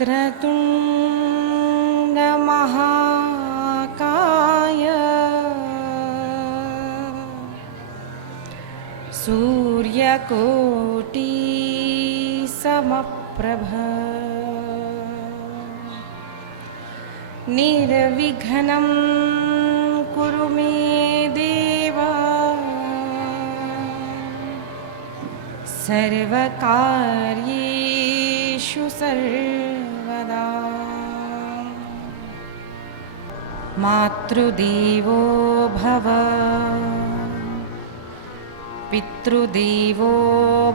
वक्रतुण्डमहाकाय सूर्यकोटिसमप्रभ निर्विघ्नं कुरु मे देव सर्वकार्येषु सर्वदा। मातृदेवो भव पितृदेवो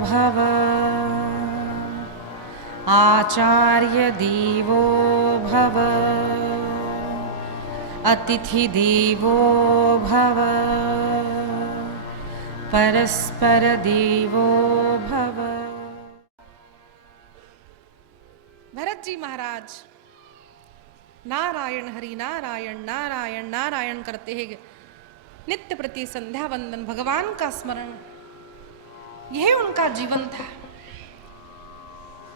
भव आचार्यदेवो भव अतिथिदेवो भव परस्परदेवो भव। भरत जी महाराज नारायण हरि नारायण नारायण नारायण करते हैं, नित्य प्रति संध्या वंदन, भगवान का स्मरण, यह उनका जीवन था।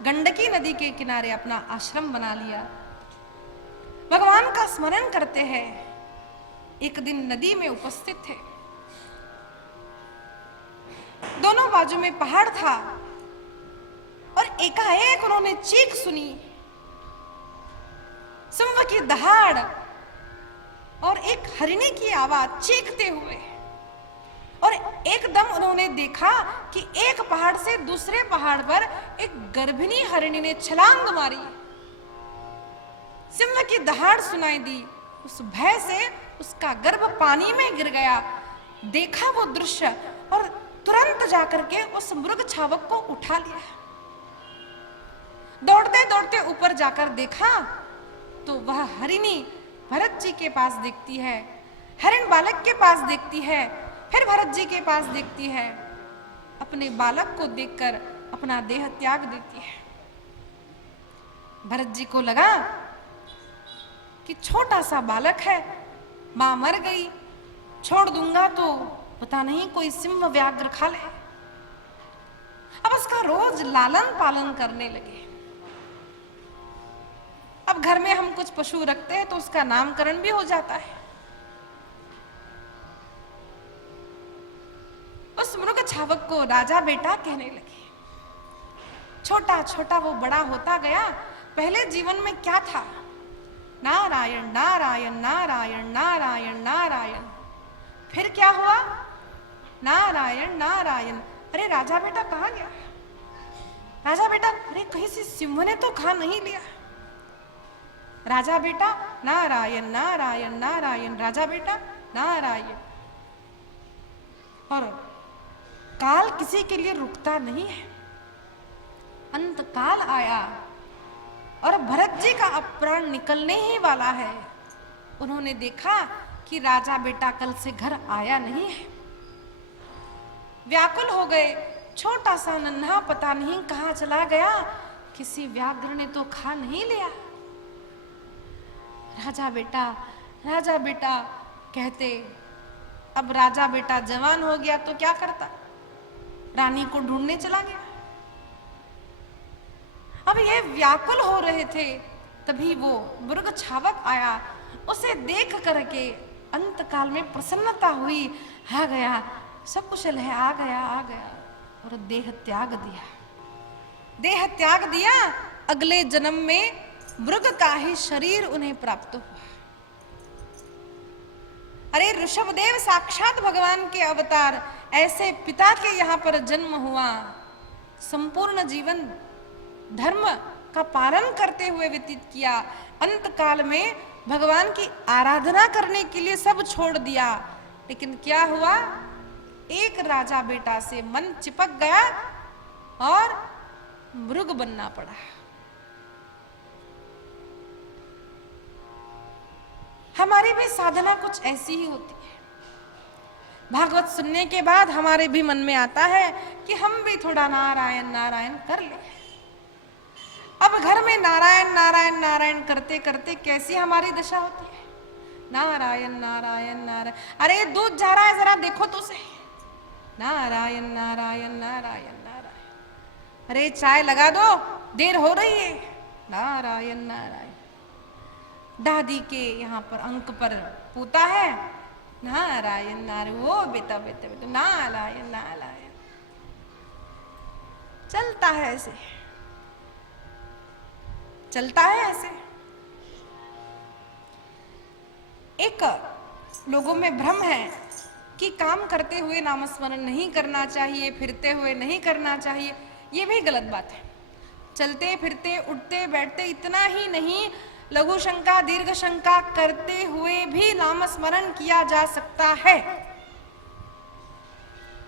गंडकी नदी के किनारे अपना आश्रम बना लिया, भगवान का स्मरण करते हैं। एक दिन नदी में उपस्थित थे, दोनों बाजू में पहाड़ था और एकाएक उन्होंने चीख सुनी, सिंह की दहाड़ और एक हरिणी की आवाज चीखते हुए। और एकदम उन्होंने देखा कि एक पहाड़ से दूसरे पहाड़ पर एक गर्भिणी हरिणी ने छलांग मारी। सिंह की दहाड़ सुनाई दी, उस भय से उसका गर्भ पानी में गिर गया। देखा वो दृश्य और तुरंत जाकर के उस मृग छावक को उठा लिया। दौड़ते दौड़ते ऊपर जाकर देखा तो वह हरिणी भरत जी के पास देखती है, हरिण बालक के पास देखती है, फिर भरत जी के पास देखती है। अपने बालक को देखकर अपना देह त्याग देती है। भरत जी को लगा कि छोटा सा बालक है, मां मर गई, छोड़ दूंगा तो पता नहीं कोई सिंह व्याघ्र खा ले। अब उसका रोज लालन पालन करने लगे। अब घर में हम कुछ पशु रखते हैं तो उसका नामकरण भी हो जाता है। उस मृग छावक को राजा बेटा कहने लगे। छोटा छोटा वो बड़ा होता गया। पहले जीवन में क्या था? नारायण नारायण नारायण नारायण नारायण। फिर क्या हुआ? नारायण नारायण। अरे राजा बेटा कहाँ गया? राजा बेटा, अरे कहीं से सिंह ने तो खा नहीं लिया। राजा बेटा नारायण नारायण नारायण, राजा बेटा नारायण। और काल किसी के लिए रुकता नहीं है। अंत काल आया और भरत जी का अब प्राण निकलने ही वाला है। उन्होंने देखा कि राजा बेटा कल से घर आया नहीं है। व्याकुल हो गए। छोटा सा नन्हा पता नहीं कहां चला गया, किसी व्याघ्र ने तो खा नहीं लिया। राजा बेटा कहते। अब राजा बेटा जवान हो गया तो क्या करता? रानी को ढूंढने चला गया। अब ये व्याकुल हो रहे थे, तभी वो मृग छावक आया। उसे देख करके अंतकाल में प्रसन्नता हुई। आ गया, सब कुशल है, आ गया और देह त्याग दिया। देह त्याग दिया। अगले जन्म में मृग का ही शरीर उन्हें प्राप्त हुआ। अरे ऋषभदेव साक्षात भगवान के अवतार, ऐसे पिता के यहाँ पर जन्म हुआ। संपूर्ण जीवन धर्म का पालन करते हुए व्यतीत किया। अंतकाल में भगवान की आराधना करने के लिए सब छोड़ दिया। लेकिन क्या हुआ? एक राजा बेटा से मन चिपक गया और मृग बनना पड़ा। हमारी भी साधना कुछ ऐसी ही होती है। भागवत सुनने के बाद हमारे भी मन में आता है कि हम भी थोड़ा नारायण नारायण कर ले। अब घर में नारायण नारायण नारायण करते करते कैसी हमारी दशा होती है। नारायण नारायण नारायण, अरे दूध जा रहा है जरा देखो तो सही। नारायण नारायण नारायण नारायण, अरे चाय लगा दो देर हो रही है। नारायण नारायण। दादी के यहाँ पर अंक पर पूता है, नारायण नारायण। वो बेटा बेटा बेटा, नारायण नारायण। चलता है ऐसे, चलता है ऐसे। एक लोगों में भ्रम है कि काम करते हुए नामस्मरण नहीं करना चाहिए, फिरते हुए नहीं करना चाहिए। ये भी गलत बात है। चलते फिरते उठते बैठते इतना ही नहीं, लघु शंका दीर्घ शंका करते हुए भी नामस्मरण किया जा सकता है।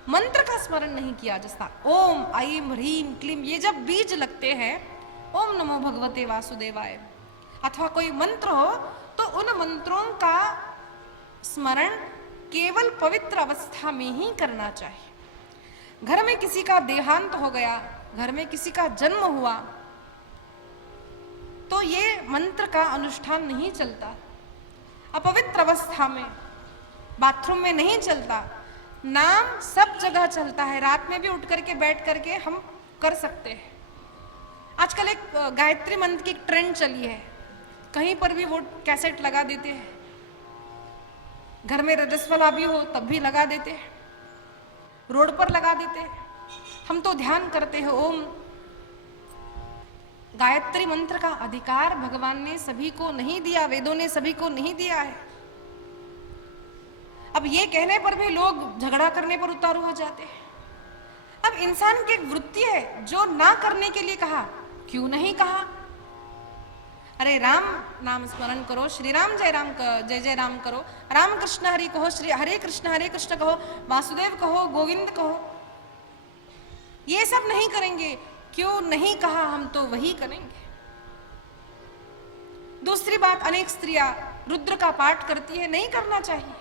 मंत्र का स्मरण नहीं किया जाता। ओम ऐं ह्रीं क्लीं, ये जब बीज लगते हैं, ओम नमो भगवते वासुदेवाय अथवा कोई मंत्र हो, तो उन मंत्रों का स्मरण केवल पवित्र अवस्था में ही करना चाहिए। घर में किसी का देहांत हो गया, घर में किसी का जन्म हुआ, तो ये मंत्र का अनुष्ठान नहीं चलता। अपवित्र अवस्था में, बाथरूम में नहीं चलता। नाम सब जगह चलता है। रात में भी उठ करके बैठ करके हम कर सकते हैं। आजकल एक गायत्री मंत्र की ट्रेंड चली है, कहीं पर भी वो कैसेट लगा देते हैं। घर में रजस्वला भी हो तब भी लगा देते हैं, रोड पर लगा देते हैं। हम तो ध्यान करते हैं ओम। गायत्री मंत्र का अधिकार भगवान ने सभी को नहीं दिया, वेदों ने सभी को नहीं दिया है। अब ये कहने पर भी लोग झगड़ा करने पर उतारू हो जाते हैं। अब इंसान की एक वृत्ति है, जो ना करने के लिए कहा, क्यों नहीं कहा? अरे राम नाम स्मरण करो, श्री राम जय राम जय जय राम करो, राम कृष्ण हरि कहो, श्री हरे कृष्ण कहो, वासुदेव कहो, गोविंद कहो। ये सब नहीं करेंगे, क्यों नहीं कहा? हम तो वही करेंगे। दूसरी बात, अनेक स्त्रियां रुद्र का पाठ करती है, नहीं करना चाहिए।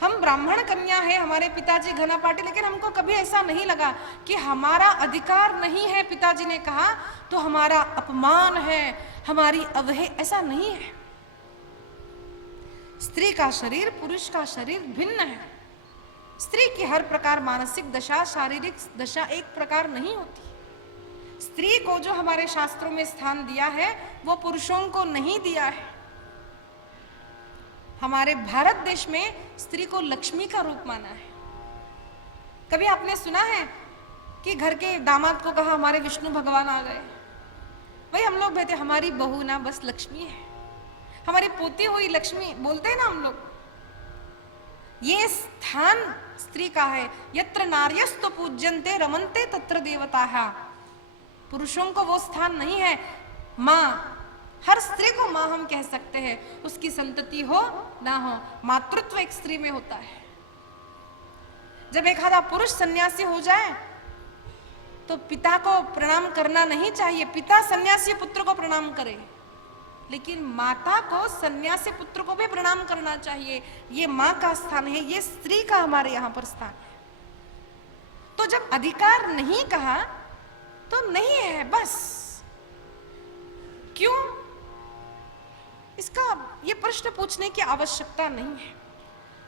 हम ब्राह्मण कन्या है, हमारे पिताजी घना पाटी, लेकिन हमको कभी ऐसा नहीं लगा कि हमारा अधिकार नहीं है। पिताजी ने कहा तो हमारा अपमान है, हमारी अवहेलना, ऐसा नहीं है। स्त्री का शरीर पुरुष का शरीर भिन्न है। स्त्री की हर प्रकार मानसिक दशा, शारीरिक दशा एक प्रकार नहीं होती। स्त्री को जो हमारे शास्त्रों में स्थान दिया है, वो पुरुषों को नहीं दिया है। हमारे भारत देश में स्त्री को लक्ष्मी का रूप माना है। कभी आपने सुना है कि घर के दामाद को कहा हमारे विष्णु भगवान आ गए? वही हम लोग कहते, हमारी बहू ना बस लक्ष्मी है, हमारी पोती हुई लक्ष्मी, बोलते हैं ना हम लोग। ये स्थान स्त्री का है। यत्र नार्यस्तु पूज्यन्ते रमन्ते तत्र देवताः। पुरुषों को वो स्थान नहीं है। माँ, हर स्त्री को माँ हम कह सकते हैं, उसकी संतति हो ना हो, मातृत्व एक स्त्री में होता है। जब एक आधा पुरुष सन्यासी हो जाए तो पिता को प्रणाम करना नहीं चाहिए। पिता सन्यासी पुत्र को प्रणाम करे, लेकिन माता को सन्यासी पुत्र को भी प्रणाम करना चाहिए। ये माँ का स्थान है, ये स्त्री का हमारे यहाँ पर स्थान है। तो जब अधिकार नहीं कहा तो नहीं है, बस। क्यों? इसका ये प्रश्न पूछने की आवश्यकता नहीं है।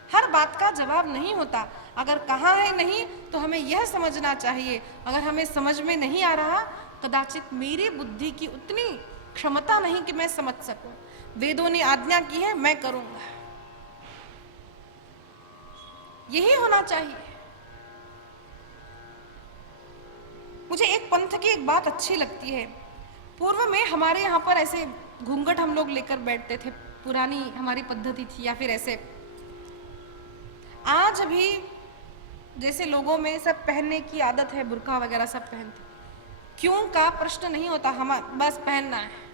हर बात का जवाब नहीं होता। अगर कहा है नहीं तो हमें यह समझना चाहिए, अगर हमें समझ में नहीं आ रहा, कदाचित मेरी बुद्धि की उतनी क्षमता नहीं कि मैं समझ सकूं। वेदों ने आज्ञा की है, मैं करूंगा, यही होना चाहिए। मुझे एक पंथ की एक बात अच्छी लगती है। पूर्व में हमारे यहाँ पर ऐसे घूंघट हम लोग लेकर बैठते थे, पुरानी हमारी पद्धति थी, या फिर ऐसे। आज भी जैसे लोगों में सब पहनने की आदत है, बुर्का वगैरह सब पहनते, क्यों का प्रश्न नहीं होता, हम बस पहनना है।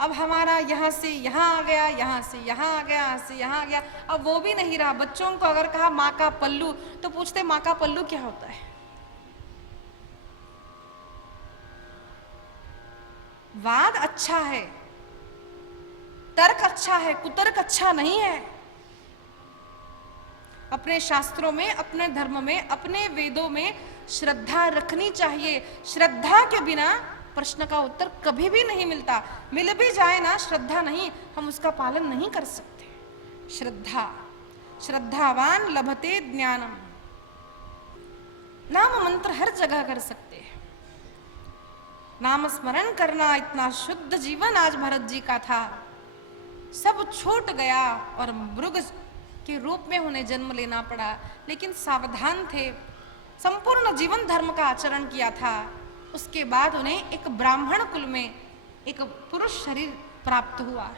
अब हमारा यहाँ से यहाँ आ गया, यहाँ से यहाँ आ गया, यहाँ से यहाँ आ गया, अब वो भी नहीं रहा। बच्चों को अगर कहा माँ का पल्लू, तो पूछते माँ का पल्लू क्या होता है? वाद अच्छा है, तर्क अच्छा है, कुतर्क अच्छा नहीं है। अपने शास्त्रों में, अपने धर्म में, अपने वेदों में श्रद्धा रखनी चाहिए। श्रद्धा के बिना प्रश्न का उत्तर कभी भी नहीं मिलता। मिल भी जाए ना, श्रद्धा नहीं, हम उसका पालन नहीं कर सकते। श्रद्धा, श्रद्धावान लभते ज्ञानम। नाम मंत्र हर जगह कर सकते हैं। नाम स्मरण करना, इतना शुद्ध जीवन आज भरत जी का था, सब छूट गया और मृग के रूप में उन्हें जन्म लेना पड़ा। लेकिन सावधान थे, संपूर्ण जीवन धर्म का आचरण किया था। उसके बाद उन्हें एक ब्राह्मण कुल में एक पुरुष शरीर प्राप्त हुआ।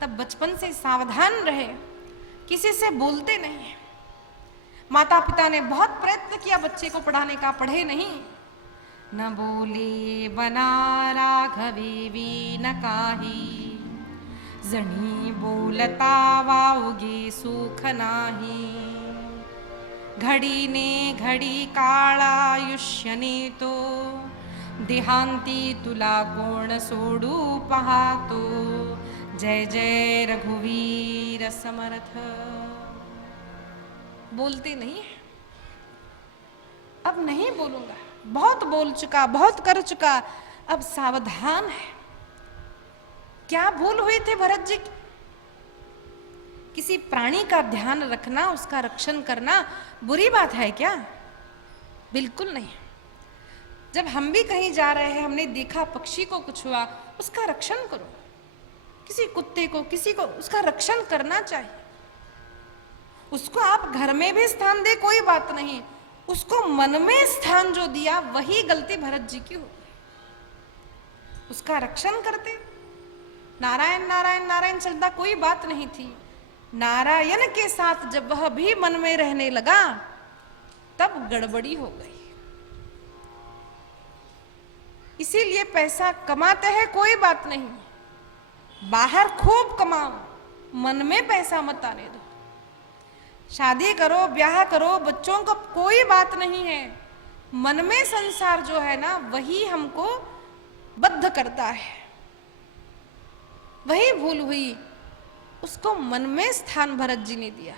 तब बचपन से सावधान रहे, किसी से बोलते नहीं। माता पिता ने बहुत प्रयत्न किया बच्चे को पढ़ाने का, पढ़े नहीं। न बोले बना राघवेवी न काही, जणी बोलता वाओगे सुख नाही। घड़ी ने घड़ी काळायुष्यने तो, देहांती तुला कोण सोडू पाहतो। जय जय रघुवीर समर्थ। बोलते नहीं, अब नहीं बोलूंगा, बहुत बोल चुका, बहुत कर चुका, अब सावधान है। क्या भूल हुई थी भरत जी की? किसी प्राणी का ध्यान रखना, उसका रक्षण करना बुरी बात है क्या? बिल्कुल नहीं। जब हम भी कहीं जा रहे हैं, हमने देखा पक्षी को कुछ हुआ, उसका रक्षण करो। किसी कुत्ते को, किसी को उसका रक्षण करना चाहिए। उसको आप घर में भी स्थान दे, कोई बात नहीं, उसको मन में स्थान जो दिया वही गलती भरत जी की हो। उसका रक्षण करते, नारायण नारायण नारायण चलता, कोई बात नहीं थी। नारायण के साथ जब वह भी मन में रहने लगा, तब गड़बड़ी हो गई। इसीलिए पैसा कमाते हैं, कोई बात नहीं, बाहर खूब कमाओ, मन में पैसा मत आने दो। शादी करो, ब्याह करो, बच्चों को, कोई बात नहीं है, मन में संसार जो है ना, वही हमको बद्ध करता है। वही भूल हुई, उसको मन में स्थान भरत जी ने दिया।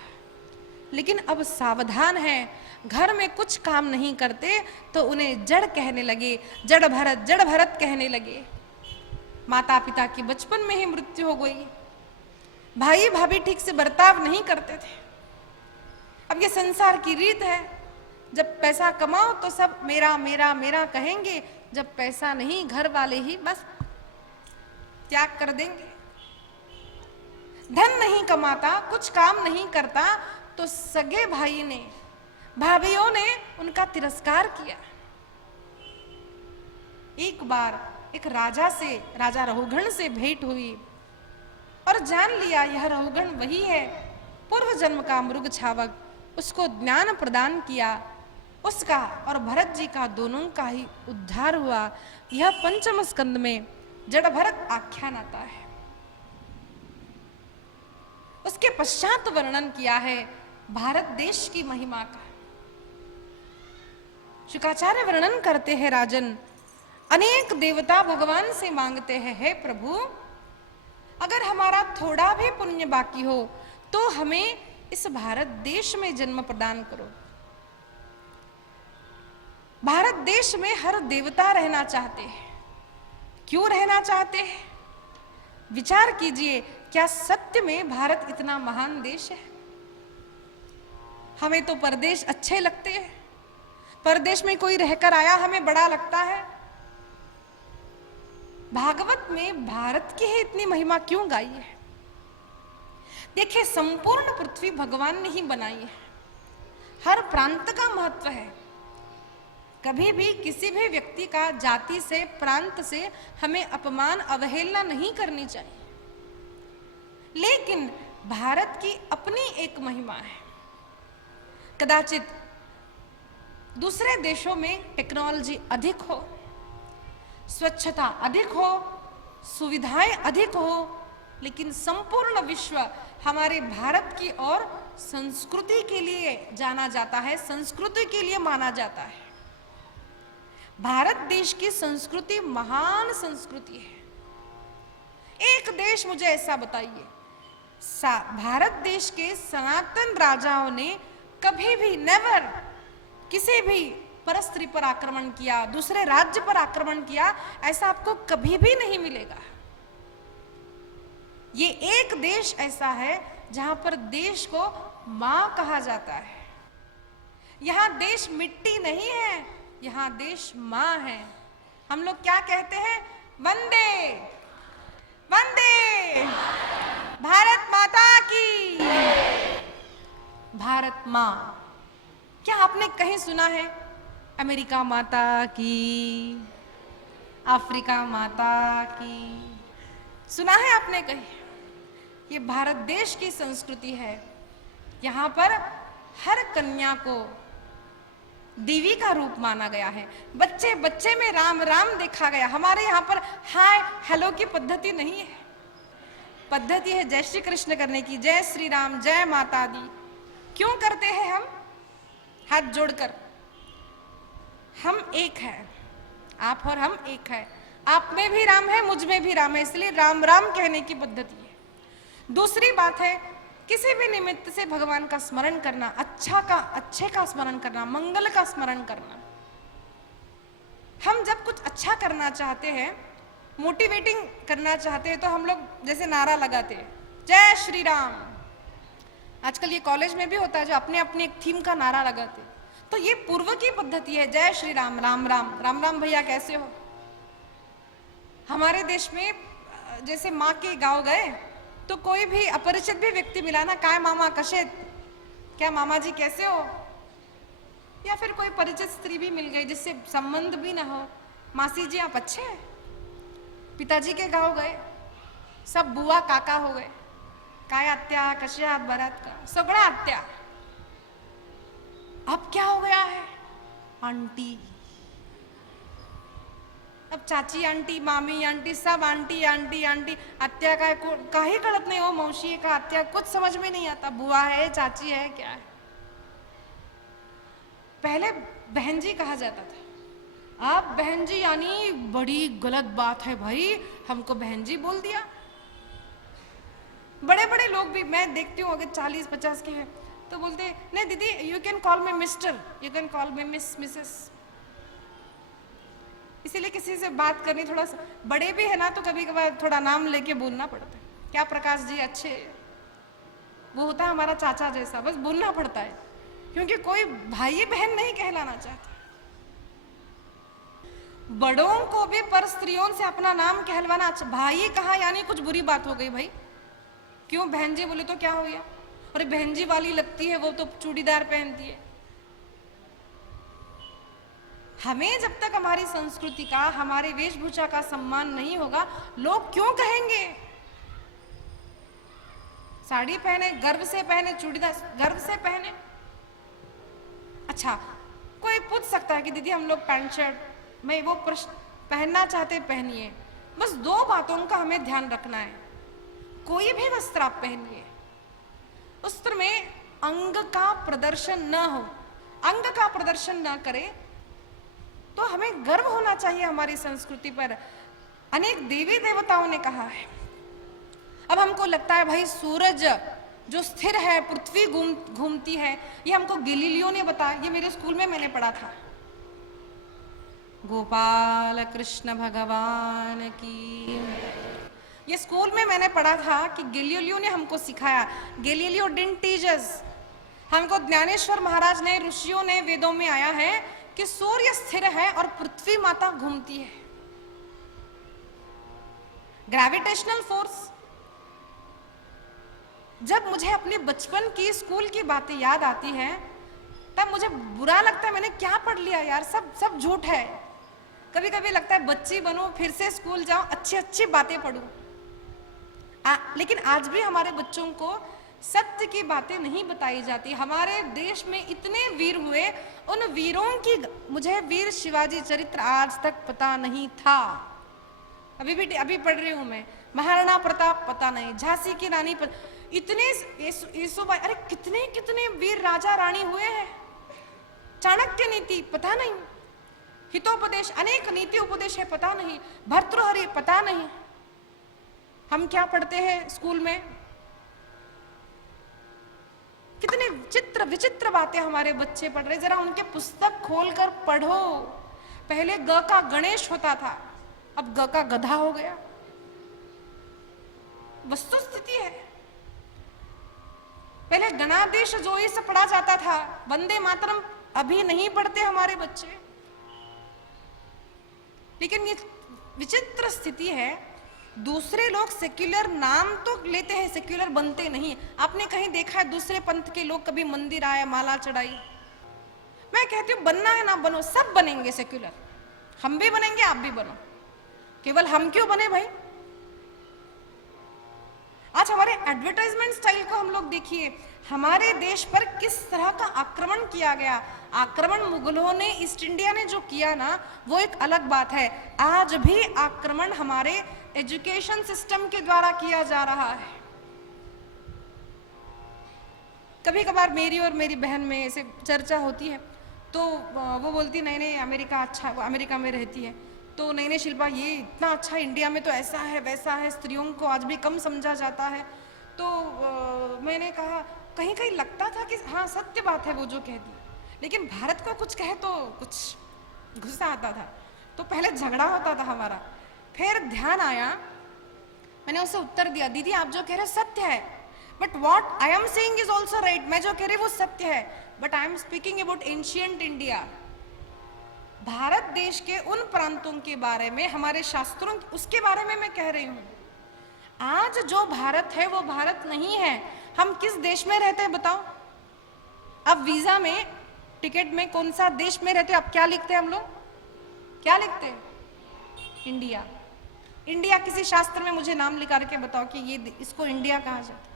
लेकिन अब सावधान है, घर में कुछ काम नहीं करते तो उन्हें जड़ कहने लगे, जड़ भरत कहने लगे। माता पिता की बचपन में ही मृत्यु हो गई। भाई भाभी ठीक से बर्ताव नहीं करते थे। अब ये संसार की रीत है, जब पैसा कमाओ तो सब मेरा मेरा मेरा कहेंगे, जब पैसा नहीं, घर वाले ही बस त्याग कर देंगे। धन नहीं कमाता, कुछ काम नहीं करता, तो सगे भाई ने, भाभीओं ने उनका तिरस्कार किया। एक बार एक राजा से, राजा रहुगण से भेंट हुई और जान लिया यह रहुगण वही है, पूर्व जन्म का मृग छावक। उसको ज्ञान प्रदान किया, उसका और भरत जी का दोनों का ही उद्धार हुआ। यह पंचम स्कंद में जड़ भरत आख्यान आता है। उसके पश्चात वर्णन किया है भारत देश की महिमा का। शुकाचार्य वर्णन करते हैं, राजन, अनेक देवता भगवान से मांगते हैं, हे प्रभु, अगर हमारा थोड़ा भी पुण्य बाकी हो तो हमें इस भारत देश में जन्म प्रदान करो। भारत देश में हर देवता रहना चाहते हैं। क्यों रहना चाहते हैं? विचार कीजिए, क्या सत्य में भारत इतना महान देश है? हमें तो परदेश अच्छे लगते हैं, परदेश में कोई रहकर आया हमें बड़ा लगता है। भागवत में भारत की ही इतनी महिमा क्यों गाई है? देखिए, संपूर्ण पृथ्वी भगवान ने ही बनाई है, हर प्रांत का महत्व है। कभी भी किसी भी व्यक्ति का जाति से, प्रांत से हमें अपमान, अवहेलना नहीं करनी चाहिए। लेकिन भारत की अपनी एक महिमा है। कदाचित दूसरे देशों में टेक्नोलॉजी अधिक हो, स्वच्छता अधिक हो, सुविधाएं अधिक हो, लेकिन संपूर्ण विश्व हमारे भारत की ओर संस्कृति के लिए जाना जाता है, संस्कृति के लिए माना जाता है। भारत देश की संस्कृति महान संस्कृति है। एक देश मुझे ऐसा बताइए, भारत देश के सनातन राजाओं ने कभी भी नेवर किसी भी परस्त्री पर आक्रमण किया, दूसरे राज्य पर आक्रमण किया, ऐसा आपको कभी भी नहीं मिलेगा। ये एक देश ऐसा है जहां पर देश को मां कहा जाता है। यहां देश मिट्टी नहीं है, यहां देश मां है। हम लोग क्या कहते हैं? वंदे वंदे भारत माता की। भारत माँ। क्या आपने कहीं सुना है अमेरिका माता की, अफ्रीका माता की? सुना है आपने कहीं? ये भारत देश की संस्कृति है। यहाँ पर हर कन्या को देवी का रूप माना गया है। बच्चे बच्चे में राम राम देखा गया। हमारे यहाँ पर हाय हेलो की पद्धति नहीं है। पद्धति है जय श्री कृष्ण करने की, जय श्री राम, जय माता दी। क्यों करते हैं हम? हाथ जोड़कर। हम एक है, आप और हम एक है। आप में भी राम है, मुझ में भी राम है, इसलिए राम राम कहने की पद्धति है। दूसरी बात है, किसी भी निमित्त से भगवान का स्मरण करना, अच्छे का स्मरण करना, मंगल का स्मरण करना। हम जब कुछ अच्छा करना चाहते हैं, मोटिवेटिंग करना चाहते हैं, तो हम लोग जैसे नारा लगाते हैं, जय श्री राम। आजकल ये कॉलेज में भी होता है, जो अपने अपने एक थीम का नारा लगाते हैं। तो ये पूर्व की पद्धति है, जय श्री राम, राम राम। राम राम भैया कैसे हो? हमारे देश में जैसे माँ के गांव गए तो कोई भी अपरिचित भी व्यक्ति मिला ना, काय मामा कशे, क्या मामा जी कैसे हो? या फिर कोई परिचित स्त्री भी मिल गई जिससे संबंध भी ना हो, मासी जी आप अच्छे हैं? पिताजी के गांव गए, सब बुआ काका हो गए, काय आत्या कशे आहात बरात का, सगळा आत्या। अब क्या हो गया है? आंटी। अब चाची आंटी, मामी आंटी, सब आंटी आंटी आंटी। आत्या का काही कळत नहीं हो, मौसी है का आत्या, कुछ समझ में नहीं आता। बुआ है, चाची है, क्या है? पहले बहन जी कहा जाता था, अब बहन जी यानी बड़ी गलत बात है भाई, हमको बहन जी बोल दिया। बड़े बड़े लोग भी मैं देखती हूँ, अगर 40-50 के हैं तो बोलते नहीं दीदी, you can call me mister, you can call me miss, Mrs. इसीलिए किसी से बात करनी, थोड़ा सा बड़े भी है ना, तो कभी कभार थोड़ा नाम लेके बोलना पड़ता है। क्या प्रकाश जी अच्छे, वो होता है हमारा चाचा जैसा, बस बोलना पड़ता है, क्योंकि कोई भाई बहन नहीं कहलाना चाहता। बड़ों को भी पर स्त्रियों से अपना नाम कहलवाना अच्छा। भाई कहा यानी कुछ बुरी बात हो गई भाई, क्यों बहन जी बोले तो क्या हो गया? अरे बहन जी वाली लगती है, वो तो चूड़ीदार पहनती है। हमें जब तक हमारी संस्कृति का, हमारे वेशभूषा का सम्मान नहीं होगा, लोग क्यों कहेंगे? साड़ी पहने, गर्व से पहने, चूड़ीदार गर्व से पहने। अच्छा, कोई पूछ सकता है कि दीदी हम लोग पैंट शर्ट में वो प्रश्न पहनना चाहते पहनिए। बस दो बातों का हमें ध्यान रखना है। कोई भी वस्त्र आप पहनिए, वस्त्र में अंग का प्रदर्शन न हो, अंग का प्रदर्शन न करे, तो हमें गर्व होना चाहिए हमारी संस्कृति पर। अनेक देवी देवताओं ने कहा है। अब हमको लगता है भाई सूरज जो स्थिर है, पृथ्वी घूमती है, ये हमको गैलीलियो ने बताया। ये मेरे स्कूल में मैंने पढ़ा था। गोपाल कृष्ण भगवान की, ये स्कूल में मैंने पढ़ा था कि गैलीलियो ने हमको सिखाया। गैलीलियो डिडंट टीच अस, हमको ज्ञानेश्वर महाराज ने, ऋषियों ने, वेदों में आया है कि सूर्य स्थिर है और पृथ्वी माता घूमती है। Gravitational force. जब मुझे अपने बचपन की स्कूल की बातें याद आती हैं, तब मुझे बुरा लगता है, मैंने क्या पढ़ लिया यार, सब झूठ है। कभी कभी लगता है बच्ची बनूं, फिर से स्कूल जाऊं, अच्छी अच्छी बातें पढ़ूं। लेकिन आज भी हमारे बच्चों को सत्य की बातें नहीं बताई जाती। हमारे देश में इतने वीर हुए, उन वीरों की मुझे वीर शिवाजी चरित्र आज तक पता नहीं था। अभी पढ़ रही हूं मैं। महाराणा प्रताप पता नहीं, झांसी की रानी इतने येसुबाई, अरे कितने कितने वीर राजा रानी हुए हैं। चाणक्य नीति पता नहीं, हितोपदेश, अनेक नीति उपदेश है पता नहीं, भर्तृहरि पता नहीं। हम क्या पढ़ते हैं स्कूल में? कितने चित्र विचित्र बातें हमारे बच्चे पढ़ रहे। जरा उनके पुस्तक खोलकर पढ़ो। पहले ग का गणेश होता था, अब ग का गधा हो गया। वस्तु स्थिति है। पहले गणादेश जो ही से पढ़ा जाता था, वंदे मातरम अभी नहीं पढ़ते हमारे बच्चे। लेकिन ये विचित्र स्थिति है, दूसरे लोग सेक्युलर नाम तो लेते हैं, सेक्युलर बनते नहीं। आपने कहीं देखा है दूसरे पंथ के लोग कभी मंदिर आए, माला चढ़ाई? मैं कहती हूँ बनना है ना बनो, सब बनेंगे सेक्युलर, हम भी बनेंगे, आप भी बनो, केवल हम क्यों बने भाई? आज हमारे एडवर्टाइजमेंट स्टाइल को हम लोग देखिए, हमारे देश पर किस तरह का आक्रमण किया गया। आक्रमण मुगलों ने, ईस्ट इंडिया ने जो किया ना, वो एक अलग बात है। आज भी आक्रमण हमारे एजुकेशन सिस्टम के द्वारा किया जा रहा है। कभी कभार मेरी और मेरी बहन में ऐसे चर्चा होती है, तो वो बोलती नहीं नहीं अमेरिका अच्छा, वो अमेरिका में रहती है, तो नहीं नहीं शिल्पा ये इतना अच्छा, इंडिया में तो ऐसा है वैसा है, स्त्रियों को आज भी कम समझा जाता है। तो मैंने कहा कहीं कहीं लगता था कि हाँ सत्य बात है वो जो कहती, लेकिन भारत को कुछ कहे तो कुछ गुस्सा आता था, तो पहले झगड़ा होता था हमारा। फिर ध्यान आया, मैंने उसे उत्तर दिया, दीदी आप जो कह रहे सत्य है, but what I am saying is also right. मैं जो कह रही वो सत्य है, but I am speaking about ancient India. Bharat देश के उन प्रांतों के बारे में, हमारे शास्त्रों उसके बारे में मैं कह रही हूं। आज जो भारत है वो भारत नहीं है। हम किस देश में रहते हैं बताओ? अब वीजा में, टिकट में कौन सा देश में रहते हो आप? क्या लिखते हैं हम लोग? क्या लिखते हैं? इंडिया। इंडिया किसी शास्त्र में मुझे नाम लिखा के बताओ कि ये इसको इंडिया कहा जाता है।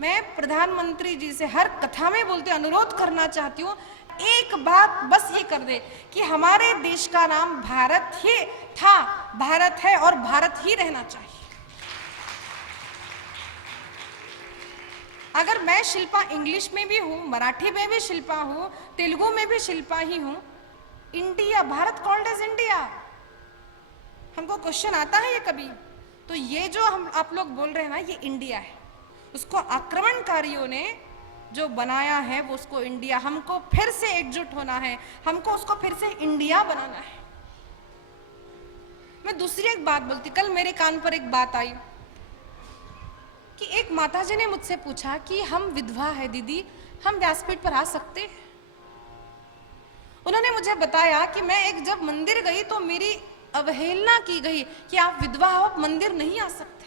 मैं प्रधानमंत्री जी से हर कथा में बोलते अनुरोध करना चाहती हूँ, एक बात बस ये कर दे कि हमारे देश का नाम भारत ही था, भारत है और भारत ही रहना चाहिए। अगर मैं शिल्पा इंग्लिश में भी हूँ, मराठी में भी शिल्पा हूँ, तेलुगु में भी शिल्पा ही हूँ, India, Bharat called as India. हमको क्वेश्चन आता है ये कभी? तो ये जो हम आप लोग बोल रहे हैं ना, ये इंडिया है। उसको आक्रमणकारियों ने जो बनाया है वो उसको इंडिया, हमको फिर से एकजुट होना है, हमको उसको फिर से इंडिया बनाना है। मैं दूसरी एक बात बोलती, कल मेरे कान पर एक बात आई कि एक माताजी ने मुझसे पूछा कि हम विधवा है दीदी, हम व्यासपीठ पर आ सकते हैं? उन्होंने मुझे बताया कि मैं एक जब मंदिर गई तो मेरी अवहेलना की गई कि आप विधवा हो, आप मंदिर नहीं आ सकते।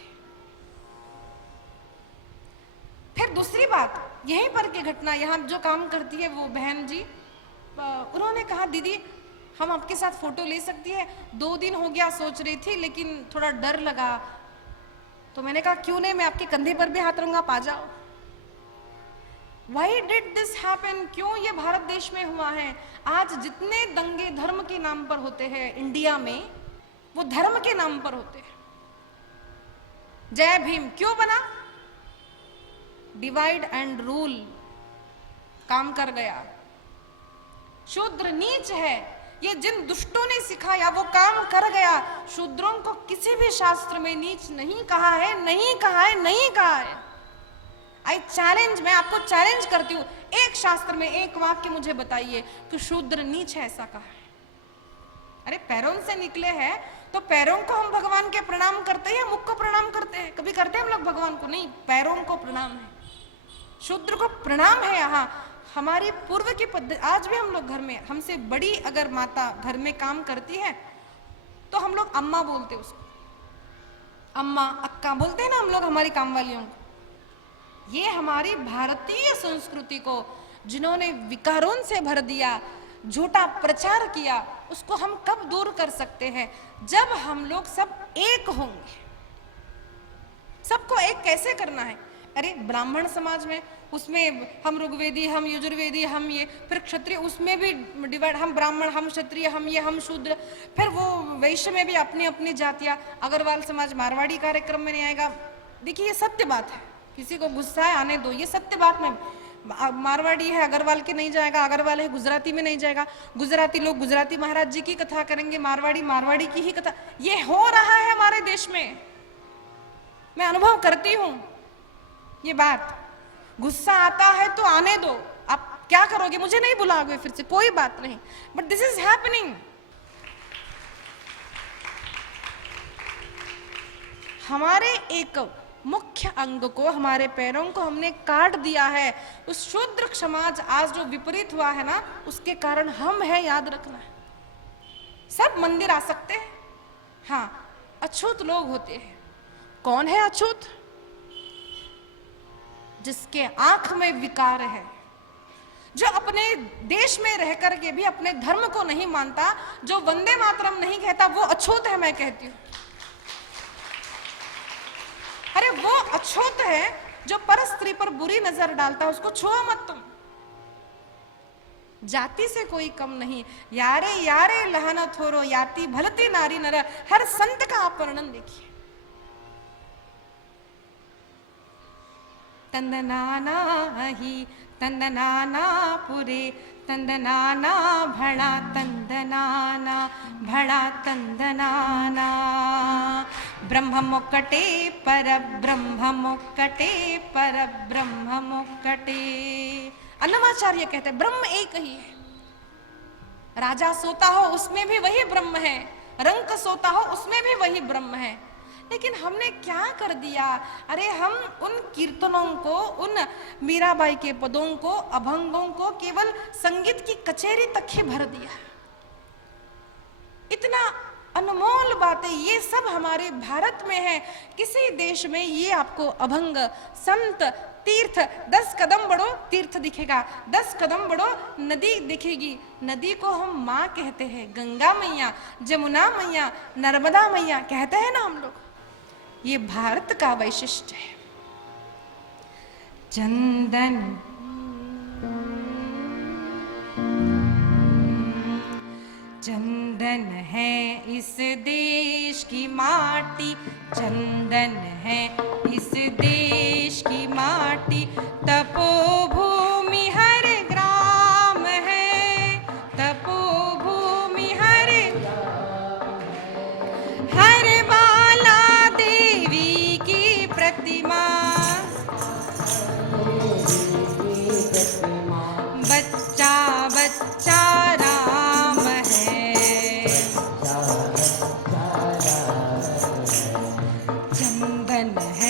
फिर दूसरी बात, यहीं पर की घटना, यहाँ जो काम करती है वो बहन जी, उन्होंने कहा दीदी हम आपके साथ फोटो ले सकती है? 2 दिन हो गया सोच रही थी, लेकिन थोड़ा डर लगा। तो मैंने कहा क्यों नहीं, मैं आपके कंधे पर भी हाथ रखूंगा, आप आ जाओ। Why did this happen? क्यों ये भारत देश में हुआ है? आज जितने दंगे धर्म के नाम पर होते हैं इंडिया में, वो धर्म के नाम पर होते हैं। जय भीम क्यों बना? डिवाइड एंड रूल काम कर गया। शूद्र नीच है, ये जिन दुष्टों ने सिखाया वो काम कर गया। शूद्रों को किसी भी शास्त्र में नीच नहीं कहा है, नहीं कहा है, नहीं कहा है। आई चैलेंज, मैं आपको चैलेंज करती हूँ, एक शास्त्र में एक वाक्य मुझे बताइए कि शूद्र नीच है ऐसा कहा है। अरे पैरों से निकले हैं तो पैरों को हम भगवान के प्रणाम करते हैं, मुख को प्रणाम करते हैं? कभी करते हैं हम लोग भगवान को? नहीं, पैरों को प्रणाम है, शूद्र को प्रणाम है। यहाँ हमारी पूर्व की पद्धति, आज भी हम लोग घर में, हमसे बड़ी अगर माता घर में काम करती है तो हम लोग अम्मा बोलते हैं उसको, अम्मा अक्का बोलते हैं ना हम लोग हमारी काम वालियों को। ये हमारी भारतीय संस्कृति को जिन्होंने विकारों से भर दिया, झूठा प्रचार किया, उसको हम कब दूर कर सकते हैं? जब हम लोग सब एक होंगे। सबको एक कैसे करना है? अरे ब्राह्मण समाज में, उसमें हम ऋग्वेदी, हम यजुर्वेदी, हम ये, फिर क्षत्रिय, उसमें भी डिवाइड, हम ब्राह्मण, हम क्षत्रिय, हम ये, हम शूद्र। फिर वो वैश्य में भी अपनी अपनी जातियां। अग्रवाल समाज मारवाड़ी कार्यक्रम में नहीं आएगा। देखिए ये सत्य बात है, किसी को गुस्सा है आने दो, ये सत्य बात में। मारवाड़ी है अग्रवाल के नहीं जाएगा, अग्रवाल है गुजराती में नहीं जाएगा, गुजराती लोग गुजराती महाराज जी की कथा करेंगे, मारवाड़ी मारवाड़ी की ही कथा। ये हो रहा है हमारे देश में, मैं अनुभव करती हूं ये बात। गुस्सा आता है तो आने दो, आप क्या करोगे? मुझे नहीं बुलाओगे फिर से, कोई बात नहीं, बट दिस इज हैपनिंग। हमारे एक मुख्य अंग को, हमारे पैरों को हमने काट दिया है। उस शूद्र समाज आज जो विपरीत हुआ है ना, उसके कारण हम है, याद रखना है। सब मंदिर आ सकते हैं, हाँ अछूत लोग होते हैं। कौन है अछूत? जिसके आंख में विकार है, जो अपने देश में रह करके भी अपने धर्म को नहीं मानता, जो वंदे मातरम नहीं कहता, वो अछूत है। मैं कहती हूं अरे वो अछूत है जो पर स्त्री पर बुरी नजर डालता है, उसको छुओ मत तुम। जाति से कोई कम नहीं, यारे यारे लहना थोरो याति भलती नारी नर। हर संत का आप वर्णन देखिए। तंदनाना ही तंदनाना पुरे तंदनाना भड़ा तंदनाना भड़ा तंदनाना। ब्रह्म मुक्कटे पर ब्रह्म मुक्कटे पर ब्रह्म मुक्कटे। अन्नमाचार्य कहते हैं ब्रह्म एक ही है। राजा सोता हो उसमें भी वही ब्रह्म है, रंक सोता हो उसमें भी वही ब्रह्म है। लेकिन हमने क्या कर दिया? अरे हम उन कीर्तनों को, उन मीराबाई के पदों को, अभंगों को केवल संगीत की कचेरी तक ही भर दिया। इतना अनमोल बातें ये सब हमारे भारत में है। किसी देश में ये आपको अभंग, संत, तीर्थ, 10 कदम बढ़ो तीर्थ दिखेगा, 10 कदम बढ़ो नदी दिखेगी। नदी को हम माँ कहते हैं, गंगा मैया, जमुना मैया, नर्मदा मैया कहते हैं ना हम लोग। ये भारत का वैशिष्ट्य है। चंदन चंदन है इस देश की माटी, चंदन है इस देश की माटी। तपोभूमि हर ग्राम है, तपोभूमि हर बाला देवी की प्रतिमा। बच्चा बच्चा राम है, चंदन है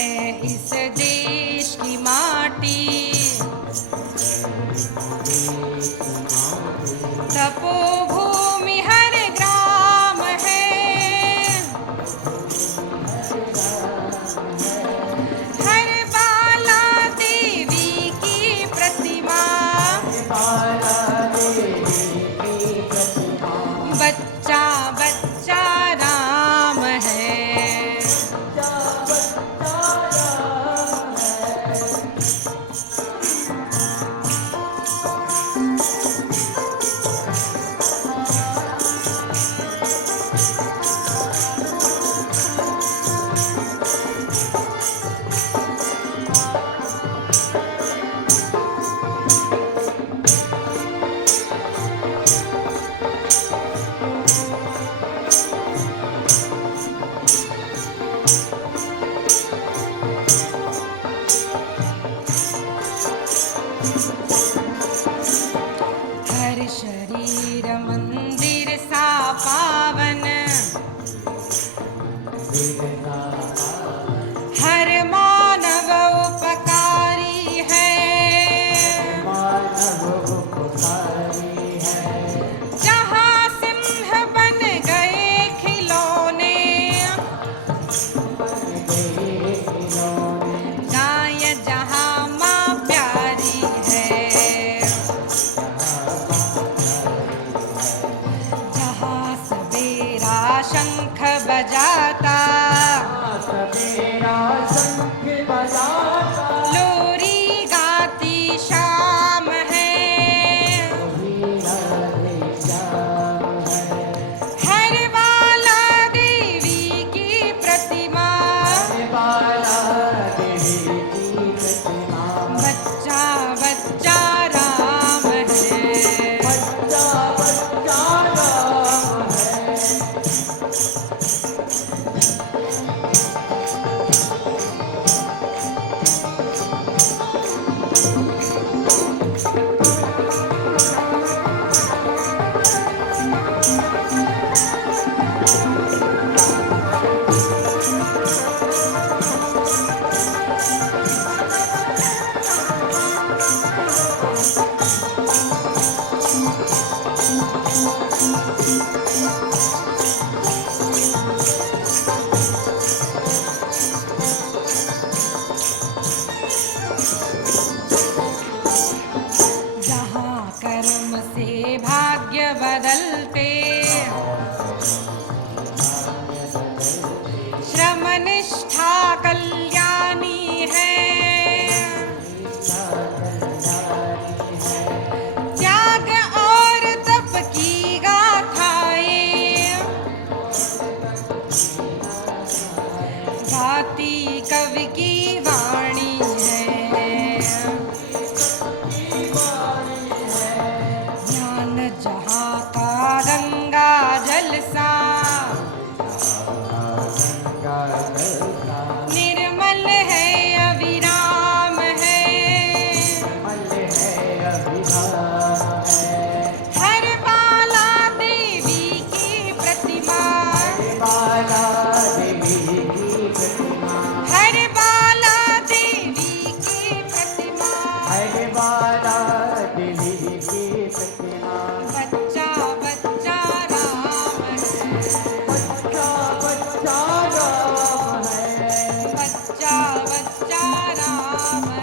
राम है,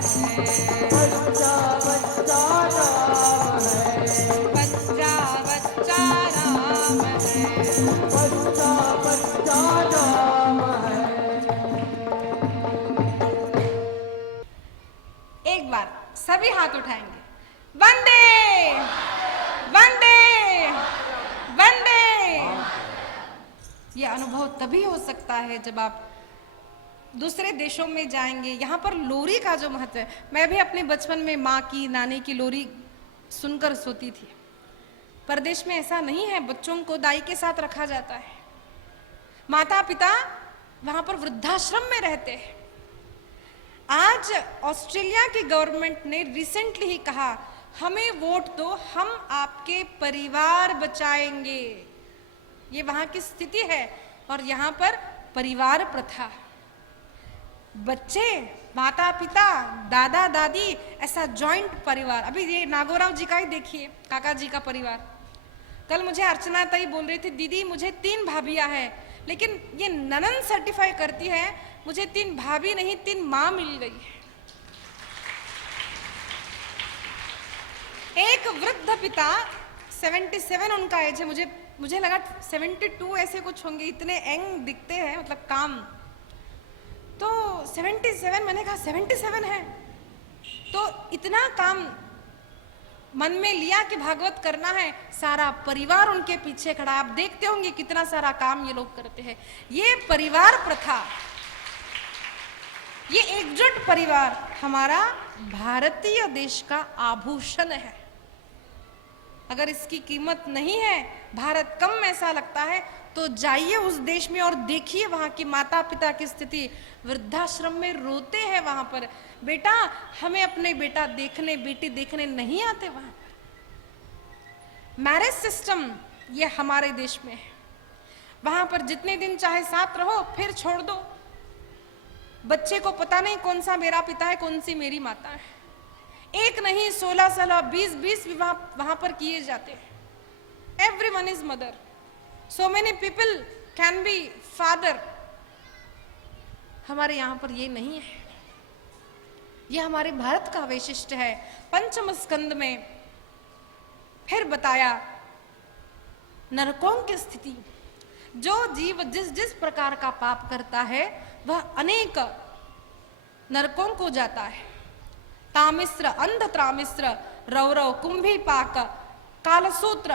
बच्चा बच्चा राम है, बच्चा बच्चा राम है, बच्चा बच्चा राम है। एक बार सभी हाथ उठाएंगे, वंदे वंदे वंदे। यह अनुभव तभी हो सकता है जब आप दूसरे देशों में जाएंगे। यहाँ पर लोरी का जो महत्व है, मैं भी अपने बचपन में माँ की नानी की लोरी सुनकर सोती थी। परदेश में ऐसा नहीं है, बच्चों को दाई के साथ रखा जाता है, माता पिता वहां पर वृद्धाश्रम में रहते हैं। आज ऑस्ट्रेलिया की गवर्नमेंट ने रिसेंटली ही कहा, हमें वोट दो, हम आपके परिवार बचाएंगे। ये वहां की स्थिति है। और यहाँ पर परिवार प्रथा, बच्चे, माता पिता, दादा दादी, ऐसा जॉइंट परिवार। अभी ये नागोराव जी का ही देखिए, काका जी का परिवार। कल मुझे अर्चना ताई बोल रही थी, दीदी मुझे 3 भाभियां हैं, लेकिन ये ननन सर्टिफाई करती है मुझे 3 भाभी नहीं 3 माँ मिल गई है। एक वृद्ध पिता, 77 उनका एज है, मुझे लगा 72 ऐसे कुछ होंगे, इतने यंग दिखते हैं, मतलब काम। तो 77, मैंने कहा 77 है, तो इतना काम मन में लिया कि भागवत करना है, सारा परिवार उनके पीछे खड़ा। आप देखते होंगे कितना सारा काम ये लोग करते हैं। ये परिवार प्रथा, ये एकजुट परिवार हमारा भारतीय देश का आभूषण है। अगर इसकी कीमत नहीं है, भारत कम ऐसा लगता है, तो जाइए उस देश में और देखिए वहां की माता पिता की स्थिति। वृद्धाश्रम में रोते हैं वहां पर, बेटा हमें अपने बेटा देखने, बेटी देखने नहीं आते। वहां मैरिज सिस्टम ये हमारे देश में है, वहां पर जितने दिन चाहे साथ रहो फिर छोड़ दो। बच्चे को पता नहीं कौन सा मेरा पिता है, कौन सी मेरी माता है। एक नहीं 16 20 विवाह वहां पर किए जाते हैं। Everyone is mother, so many people can be father. हमारे यहाँ पर ये नहीं है। यह हमारे भारत का वैशिष्ट्य है। पंचम स्कंद में फिर बताया नरकों की स्थिति। जो जीव जिस जिस प्रकार का पाप करता है वह अनेक नरकों को जाता है। तामिश्र, अंधत्रामिश्र, रौरव, कुंभी पाक, कालसूत्र,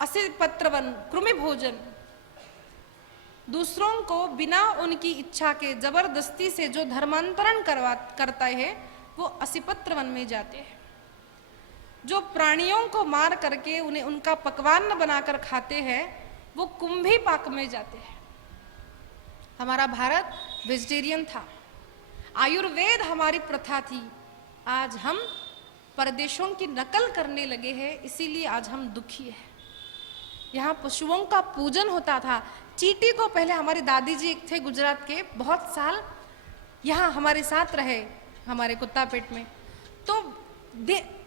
असिपत्रवन, कृमि भोजन। दूसरों को बिना उनकी इच्छा के जबरदस्ती से जो धर्मांतरण करता है वो असिपत्रवन में जाते हैं। जो प्राणियों को मार करके उन्हें उनका पकवान बनाकर खाते हैं वो कुंभी पाक में जाते हैं। हमारा भारत वेजिटेरियन था, आयुर्वेद हमारी प्रथा थी। आज हम परदेशों की नकल करने लगे हैं, इसीलिए आज हम दुखी हैं। यहाँ पशुओं का पूजन होता था। चींटी को पहले, हमारी दादी जी एक थे गुजरात के, बहुत साल यहाँ हमारे साथ रहे, हमारे कुत्तापेट में। तो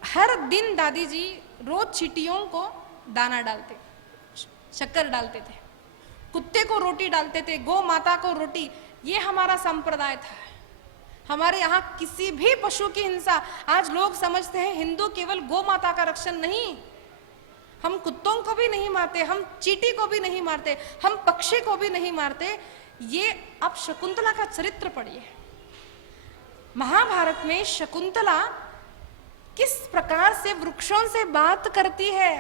हर दिन दादी जी रोज चींटियों को दाना डालते, शक्कर डालते थे, कुत्ते को रोटी डालते थे, गौ माता को रोटी। ये हमारा संप्रदाय था। हमारे यहाँ किसी भी पशु की हिंसा, आज लोग समझते हैं हिंदू केवल गौ माता का रक्षण नहीं, हम कुत्तों को भी नहीं मारते, हम चींटी को भी नहीं मारते, हम पक्षी को भी नहीं मारते। ये आप शकुंतला का चरित्र पढ़िए। महाभारत में शकुंतला किस प्रकार से वृक्षों से बात करती है,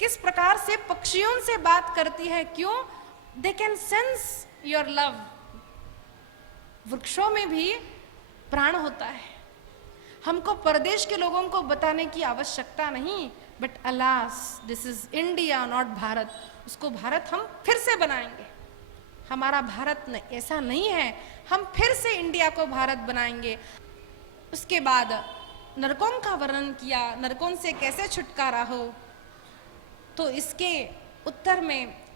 किस प्रकार से पक्षियों से बात करती है। क्यों? They can sense your love. वृक्षों में भी प्राण होता है। हमको परदेश के लोगों को बताने की आवश्यकता नहीं, but alas this is India not Bharat. उसको भारत हम फिर से बनाएंगे। हमारा भारत ऐसा नहीं है, हम फिर से इंडिया को भारत बनाएंगे। उसके बाद नरकों का वर्णन किया, नरकों से कैसे छुटकारा हो। तो इसके उत्तर में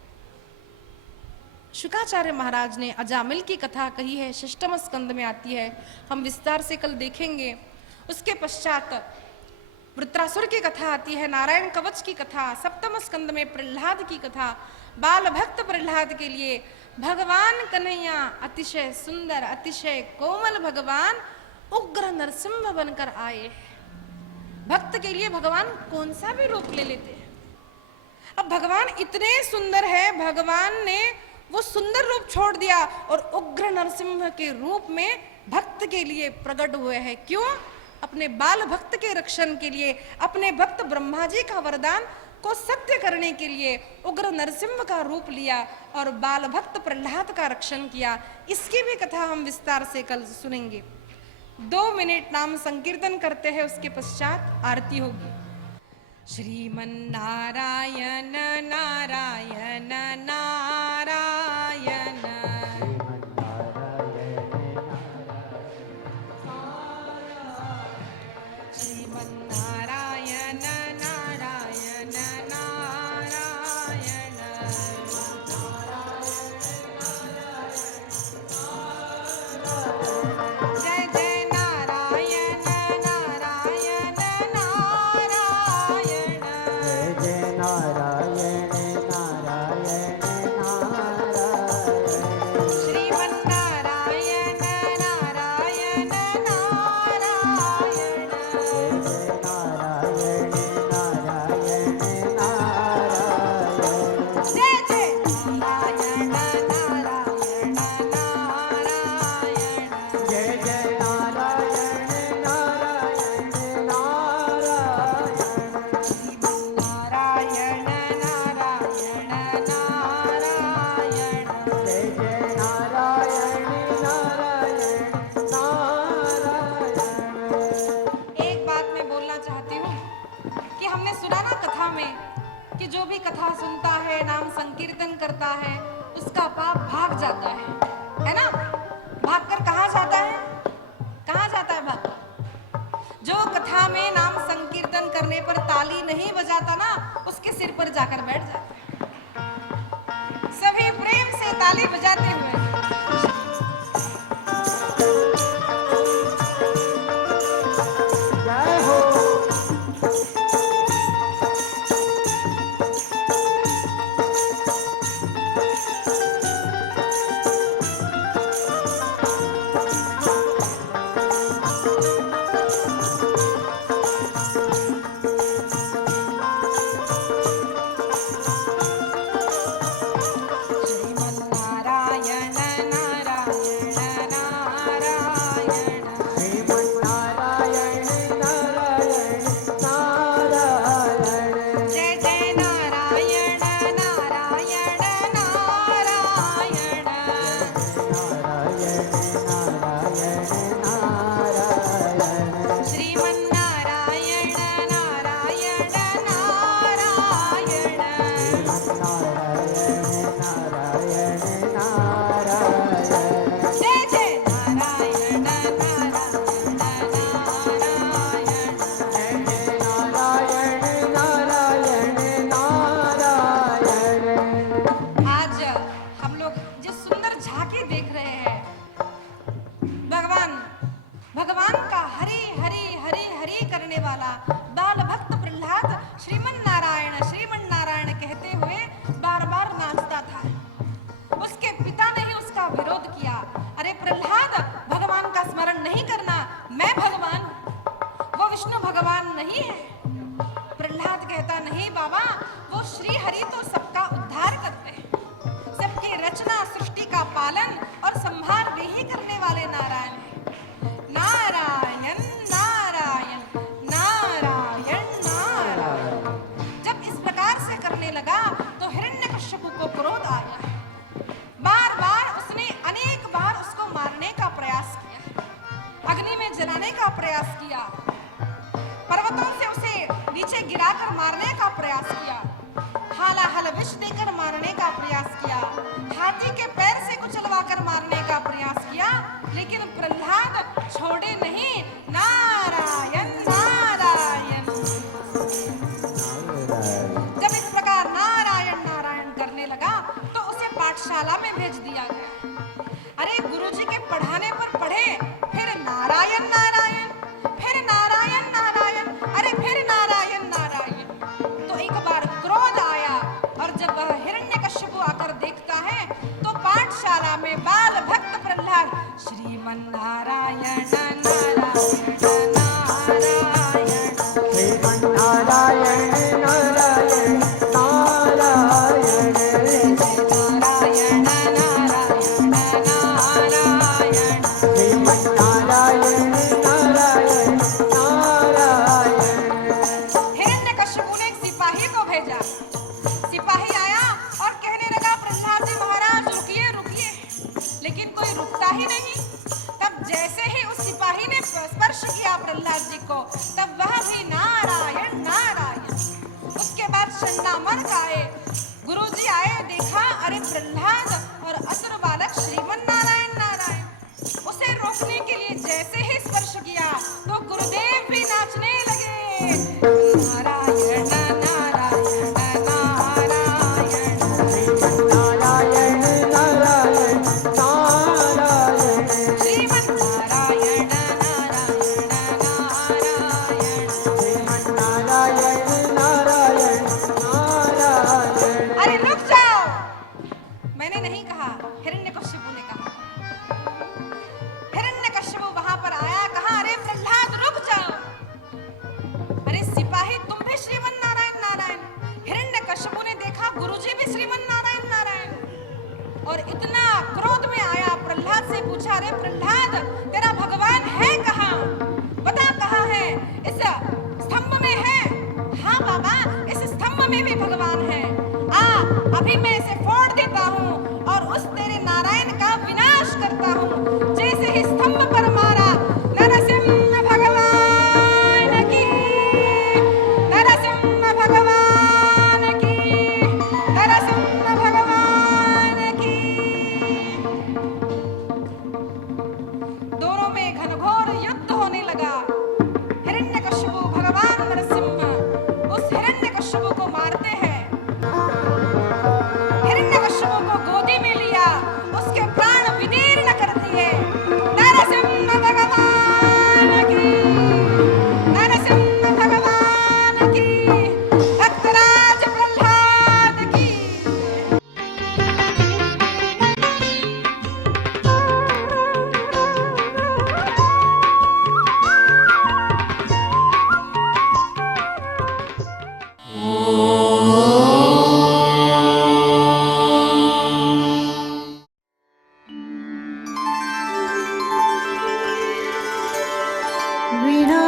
शुकाचार्य महाराज ने अजामिल की कथा कही है, 6वें स्कंद में आती है, हम विस्तार से कल देखेंगे। उसके पश्चात वृत्रासुर की कथा आती है, नारायण कवच की कथा, 7वें स्कंद में प्रहलाद की कथा। बाल भक्त प्रहलाद के लिए भगवान कन्हैया अतिशय सुंदर, अतिशय कोमल भगवान, उग्र नरसिंह बनकर आए। भक्त के लिए भगवान कौन सा भी रूप ले लेते हैं। अब भगवान इतने सुंदर है, भगवान ने वो सुंदर रूप छोड़ दिया और उग्र नरसिंह के रूप में भक्त के लिए प्रकट हुए हैं। क्यों? अपने बाल भक्त के रक्षण के लिए, अपने भक्त ब्रह्मा जी का वरदान को सत्य करने के लिए उग्र नरसिंह का रूप लिया और बाल भक्त प्रहलाद का रक्षण किया। इसकी भी कथा हम विस्तार से कल सुनेंगे। 2 मिनट नाम संकीर्तन करते हैं, उसके पश्चात आरती होगी। श्रीमन्नारायण नारायण नारायण, श्रीमन्नारायण नारायण नारायण, जय जय नारायण नारायण नारायण, जय नारायण नारायण नारायण, श्रीमन्नारायण नारायण नारायण, नारायण नारायण नारायण, जय जय नारायण नारायण नारायण, जय जय नारायण नारायण नारायण, श्रीमन्नारायण नारायण नारायण, जय जय नारायण नारायण नारायण। एक बात मैं बोलना चाहती हूँ कि हमने सुना ना कथा में कि जो भी कथा सुनता है, नाम संकीर्तन करता है, उसका पाप भाग जाता है ना? भागकर कहाँ जाता है? कहाँ जाता है भागकर? जो कथा में नाम संकीर्तन करने पर ताली नहीं बजाता ना, उसके सिर पर जाकर बैठ जाता है। सभी प्रेम से ताली बजाते हुए जय हो। श्रीमन्नारायण नारायण नारायण, श्रीमन्नारायण नारायण नारायण, जय जय नारायण नारायण नारायण, नारायण नारायण नारायण, श्रीमन्नारायण नारायण नारायण, नारायण नारायण नारायण, जय जय नारायण नारायण नारायण, जय जय नारायण नारायण नारायण। आज हम लोग जिस सुंदर झांकी देख रहे हैं, भगवान का हरि हरि हरि हरि करने वाला बाल भक्त प्रहलाद श्रीमन नारायण कहते हुए बार बार नाचता था। उसके पिता ने ही उसका विरोध किया। अरे प्रहलाद, भगवान का स्मरण नहीं करना, मैं भगवान हूं, वो विष्णु भगवान नहीं है। प्रहलाद कहता, नहीं बाबा, वो श्री हरि तो सबका उद्धार करते हैं, सबकी रचना सृष्टि का पालन और संहार वे ही करने वाले नारायण हैं। नारायण नारायण नारायण नारायण, जब इस प्रकार से करने लगा तो हिरण्यकश्यप को क्रोध आ गया। बार बार उसने अनेक बार उसको मारने का प्रयास किया, अग्नि में जलाने का प्रयास किया, पर्वतों से उसे नीचे गिराकर मारने का प्रयास किया, हालाहल विष देकर मारने का प्रयास किया, हाथी के पैर से कुचलवाकर मारने का प्रयास किया, लेकिन प्रहलाद छोड़े नहीं। नारायण नारायण, जब इस प्रकार नारायण नारायण करने लगा तो उसे पाठशाला में भेज दिया गया। अरे गुरुजी के पढ़ाने पर पढ़े, फिर नारायण नारायण, फिर नारायण नारायण, अरे फिर नारायण नारायण। तो एक बार क्रोध आया और जब वह हिरण्यकश्यप आकर देखता है तो पाठशाला में बाल भक्त प्रहलाद श्रीमन नारायण नारायण नाचने के लिए जैसे ही स्पर्श किया तो गुरुदेव भी नाचने लगे। नारायण नारायण नारायण, नारायण नारायण नारायण, श्रीमन नारायण नारायण नारायण। श्रीमन नारायण नारायण नारायण। अरे रुक जाओ, मैंने नहीं कहा, हिरण्यकशिपु ने कहा। हिरण्यकशिपु वहां पर आया, कहा अरे प्रहलाद रुक जाओ। अरे सिपाही तुम भी श्रीमन नारायण नारायण। हिरण्यकशिपु ने देखा गुरुजी भी श्रीमन नारायण नारायण और इतना क्रोध में आया, प्रहलाद से पूछा अरे प्रहलाद तेरा भगवान है कहाँ, बता कहाँ है? इस स्तंभ में है। हाँ बाबा इस स्तंभ में भी भगवान है। अभी मैं इसे फोड़ देता हूँ और उस तेरे नारायण का विनाश करता हूँ। जैसे ही स्तंभ पर मारा, नरसिंह भगवान की, नरसिंह भगवान की, नरसिंह भगवान की। दोनों में घनघोर युद्ध होने लगा। हिरण्यकशिपु भगवान नरसिंह उस हिरण्यकशिपु को मारते हैं। हिरण्यकशिपु को गोदी में लिया, उसके प्राण विदीर्ण कर दिए। नरसिंह भगवान की, नरसिंह भगवान की, भक्तराज प्रहलाद की। विना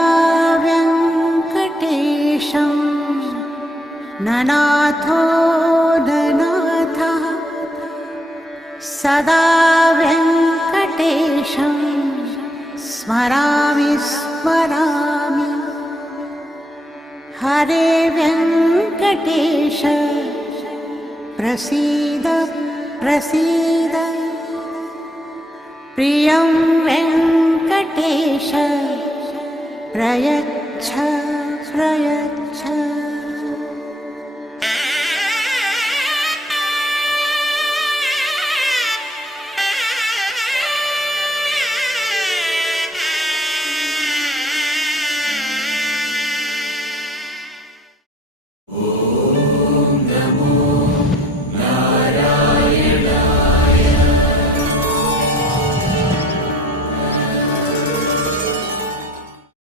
वेङ्कटेशं ननाथो ननाथः, सदा वेङ्कटेशं स्मरामि स्मरामि। हरे वेङ्कटेश प्रसीद प्रसीद, प्रियं वेङ्कटेश प्रयच्छ प्रयच्छ।